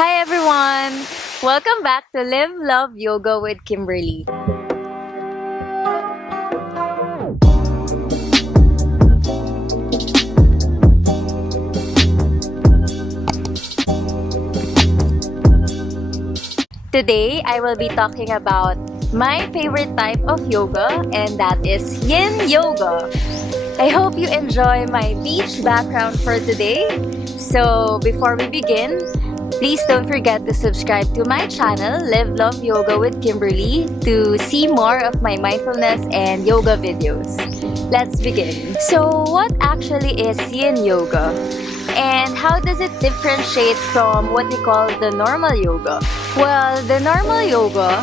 Hi everyone! Welcome back to Live Love Yoga with Kimberly. Today, I will be talking about my favorite type of yoga, and that is Yin Yoga. I hope you enjoy my beach background for today. So, before we begin, please don't forget to subscribe to my channel, Live Love Yoga with Kimberly, to see more of my mindfulness and yoga videos. Let's begin. So, what actually is Yin Yoga? And how does it differentiate from what we call the normal yoga? Well, the normal yoga,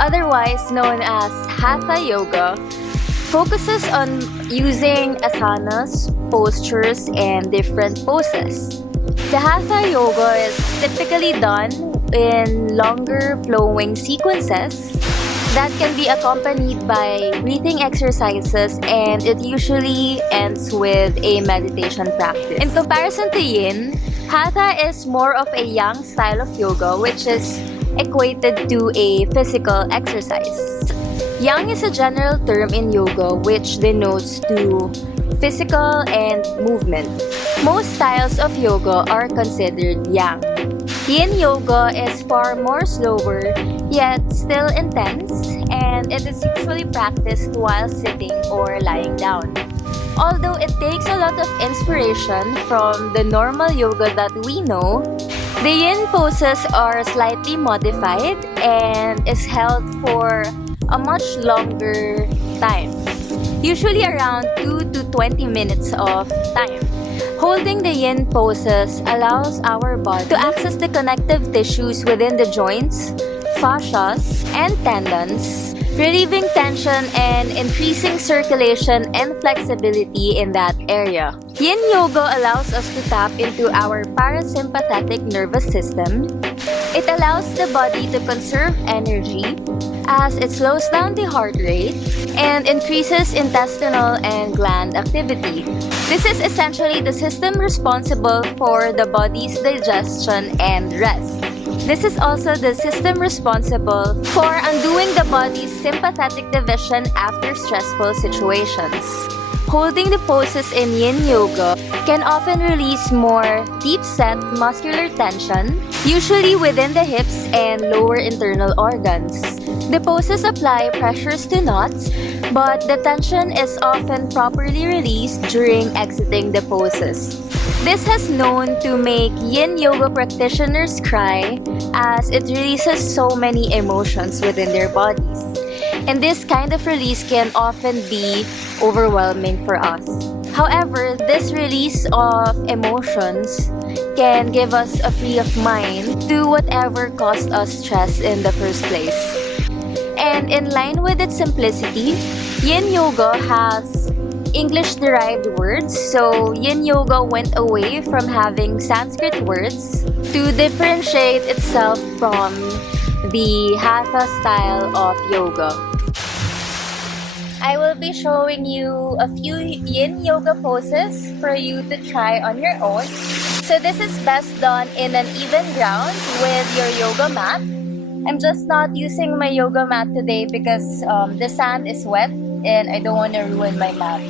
otherwise known as Hatha Yoga, focuses on using asanas, postures, and different poses. The Hatha Yoga is typically done in longer flowing sequences that can be accompanied by breathing exercises, and it usually ends with a meditation practice. In comparison to Yin, Hatha is more of a yang style of yoga, which is equated to a physical exercise. Yang is a general term in yoga which denotes to physical and movement. Most styles of yoga are considered yang. Yin yoga is far more slower, yet still intense, and it is usually practiced while sitting or lying down. Although it takes a lot of inspiration from the normal yoga that we know, the Yin poses are slightly modified and is held for a much longer time, usually around 2 to 20 minutes of time. Holding the Yin poses allows our body to access the connective tissues within the joints, fascias, and tendons, relieving tension and increasing circulation and flexibility in that area. Yin Yoga allows us to tap into our parasympathetic nervous system. It allows the body to conserve energy as it slows down the heart rate and increases intestinal and gland activity. This is essentially the system responsible for the body's digestion and rest. This is also the system responsible for undoing the body's sympathetic division after stressful situations. Holding the poses in Yin Yoga can often release more deep-set muscular tension, usually within the hips and lower internal organs. The poses apply pressures to knots, but the tension is often properly released during exiting the poses. This has known to make Yin Yoga practitioners cry as it releases so many emotions within their bodies. And this kind of release can often be overwhelming for us. However, this release of emotions can give us a free of mind to whatever caused us stress in the first place. And in line with its simplicity, Yin Yoga has English-derived words, so Yin Yoga went away from having Sanskrit words to differentiate itself from the Hatha style of yoga. I will be showing you a few Yin Yoga poses for you to try on your own. So this is best done in an even ground with your yoga mat. I'm just not using my yoga mat today because the sand is wet and I don't want to ruin my mat.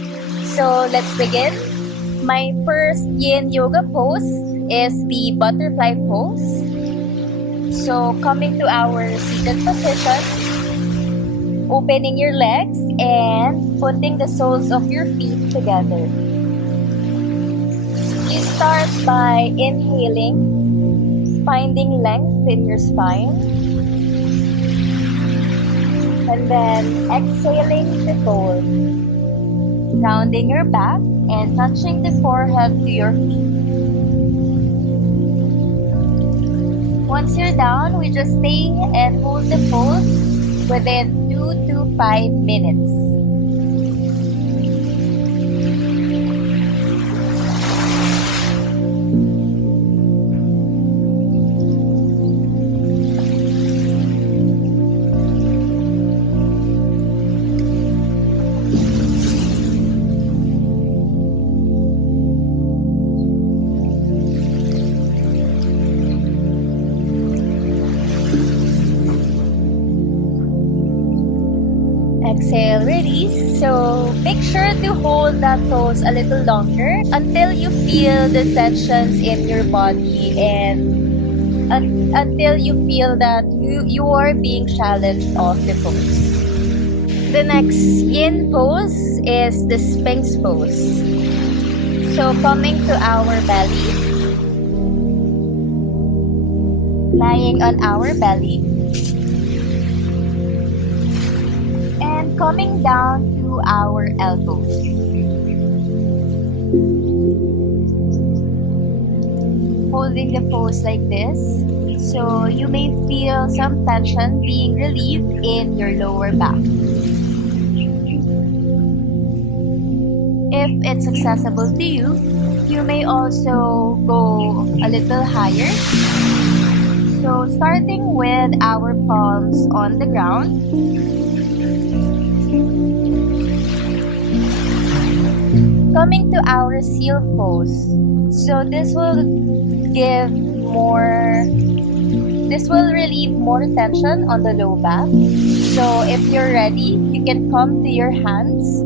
So let's begin. My first Yin Yoga pose is the butterfly pose. So coming to our seated position, opening your legs and putting the soles of your feet together. You start by inhaling, finding length in your spine, and then exhaling to fold, rounding your back and touching the forehead to your feet. Once you're down, we just stay and hold the pose within 2 to 5 minutes. exhale, release. So make sure to hold that pose a little longer until you feel the tensions in your body and until you feel that you are being challenged off the pose. The next yin pose is the Sphinx pose. So coming to our belly, lying on our belly, and coming down to our elbows. Holding the pose like this, so you may feel some tension being relieved in your lower back. If it's accessible to you, you may also go a little higher. So starting with our palms on the ground, coming to our seal pose. So this will relieve more tension on the low back. So if you're ready, you can come to your hands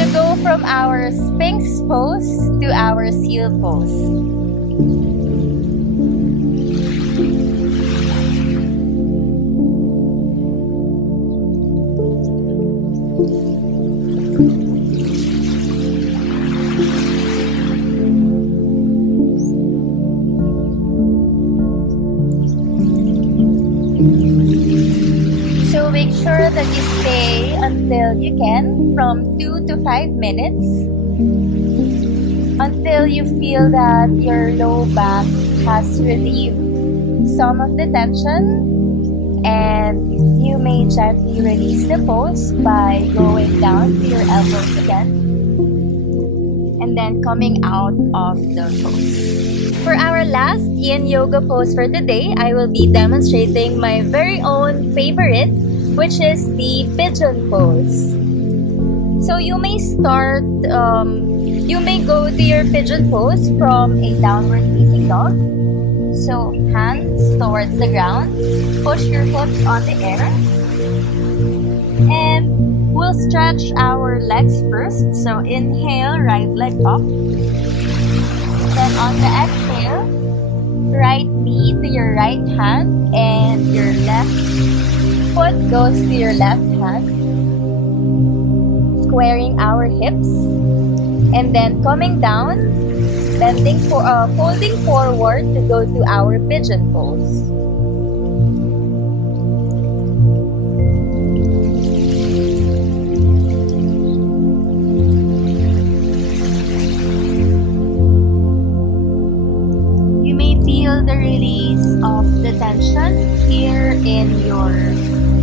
to go from our Sphinx pose to our seal pose. So make sure that you stay until you can, from 2 to 5 minutes, until you feel that your low back has relieved some of the tension, and you may gently release the pose by going down to your elbows again and then coming out of the pose. For our last yin yoga pose for today, I will be demonstrating my very own favorite, which is the pigeon pose. So you may go to your pigeon pose from a downward facing dog. So hands towards the ground, push your hips on the air, and we'll stretch our legs first. So inhale, right leg up. Then on the exhale, right knee to your right hand and your left foot goes to your left hand, squaring our hips, and then coming down, folding forward to go to our pigeon pose. You may feel the release of the tension here in your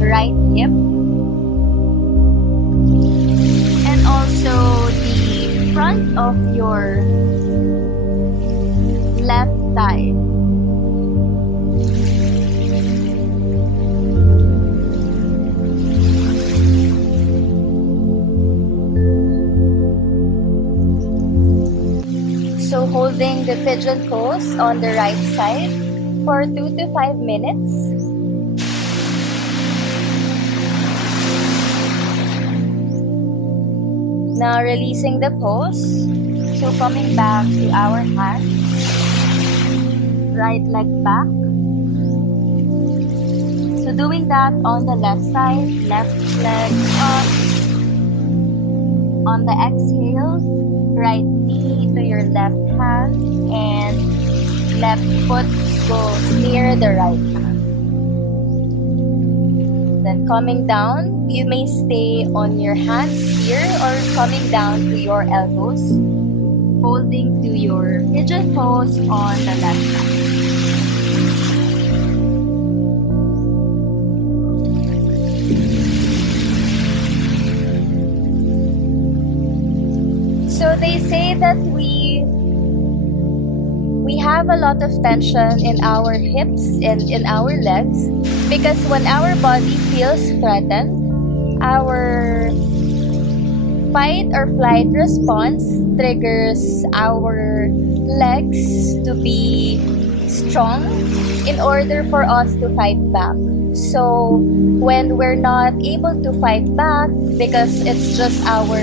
right hip, and also the front of your left thigh. So holding the pigeon pose on the right side for 2 to 5 minutes. Now releasing the pose. So coming back to our hands. Right leg back. So doing that on the left side, left leg up. On the exhale, right knee to your left hand and left foot goes near the right hand. Then coming down, you may stay on your hands here or coming down to your elbows, folding to your pigeon pose on the left side. So they say that we have a lot of tension in our hips and in our legs because when our body feels threatened, our fight or flight response triggers our legs to be strong in order for us to fight back. So when we're not able to fight back because it's just our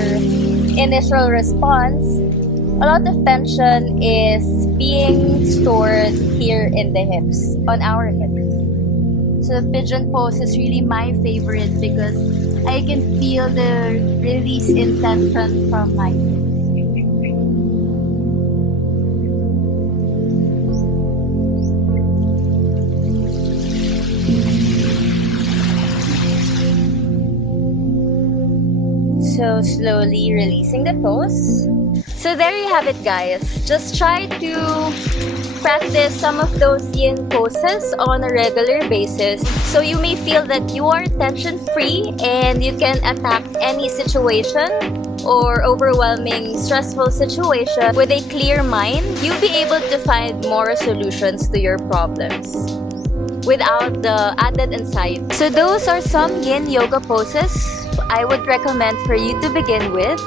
initial response, a lot of tension is being stored here in the hips, on our hips. So pigeon pose is really my favorite because I can feel the release in tension from my hips. So slowly releasing the pose. So there you have it, guys. Just try to practice some of those yin poses on a regular basis so you may feel that you are tension free and you can attack any situation or overwhelming stressful situation with a clear mind. You'll be able to find more solutions to your problems without the added anxiety. So those are some yin yoga poses I would recommend for you to begin with.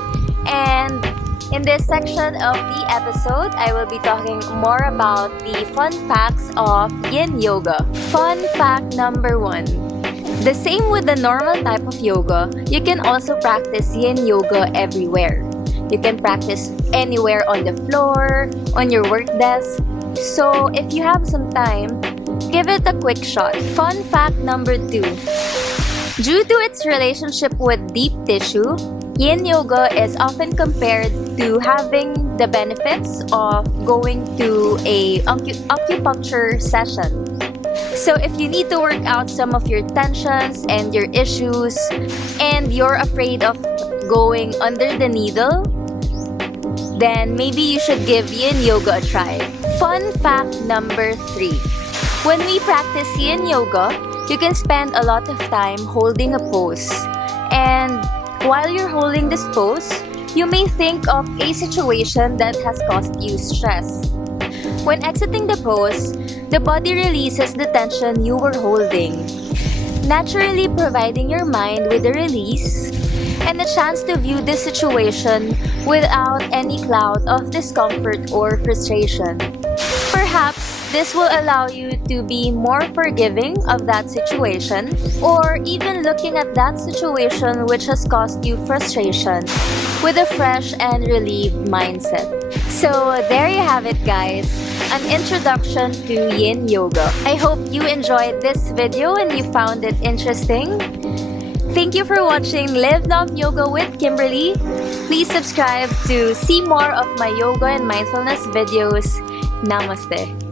And in this section of the episode, I will be talking more about the fun facts of yin yoga. Fun fact number 1. The same with the normal type of yoga, you can also practice yin yoga everywhere. You can practice anywhere on the floor, on your work desk. So if you have some time, give it a quick shot. Fun fact number 2. Due to its relationship with deep tissue, yin yoga is often compared to having the benefits of going to a acupuncture session. So if you need to work out some of your tensions and your issues and you're afraid of going under the needle, then maybe you should give yin yoga a try. Fun fact number 3. When we practice yin yoga, you can spend a lot of time holding a pose. And while you're holding this pose, you may think of a situation that has caused you stress. When exiting the pose, the body releases the tension you were holding, naturally providing your mind with a release and a chance to view the situation without any cloud of discomfort or frustration. Perhaps this will allow you to be more forgiving of that situation, or even looking at that situation which has caused you frustration with a fresh and relieved mindset. So there you have it, guys, an introduction to yin yoga. I hope you enjoyed this video and you found it interesting. Thank you for watching Live Love Yoga with Kimberly. Please subscribe to see more of my yoga and mindfulness videos. Namaste.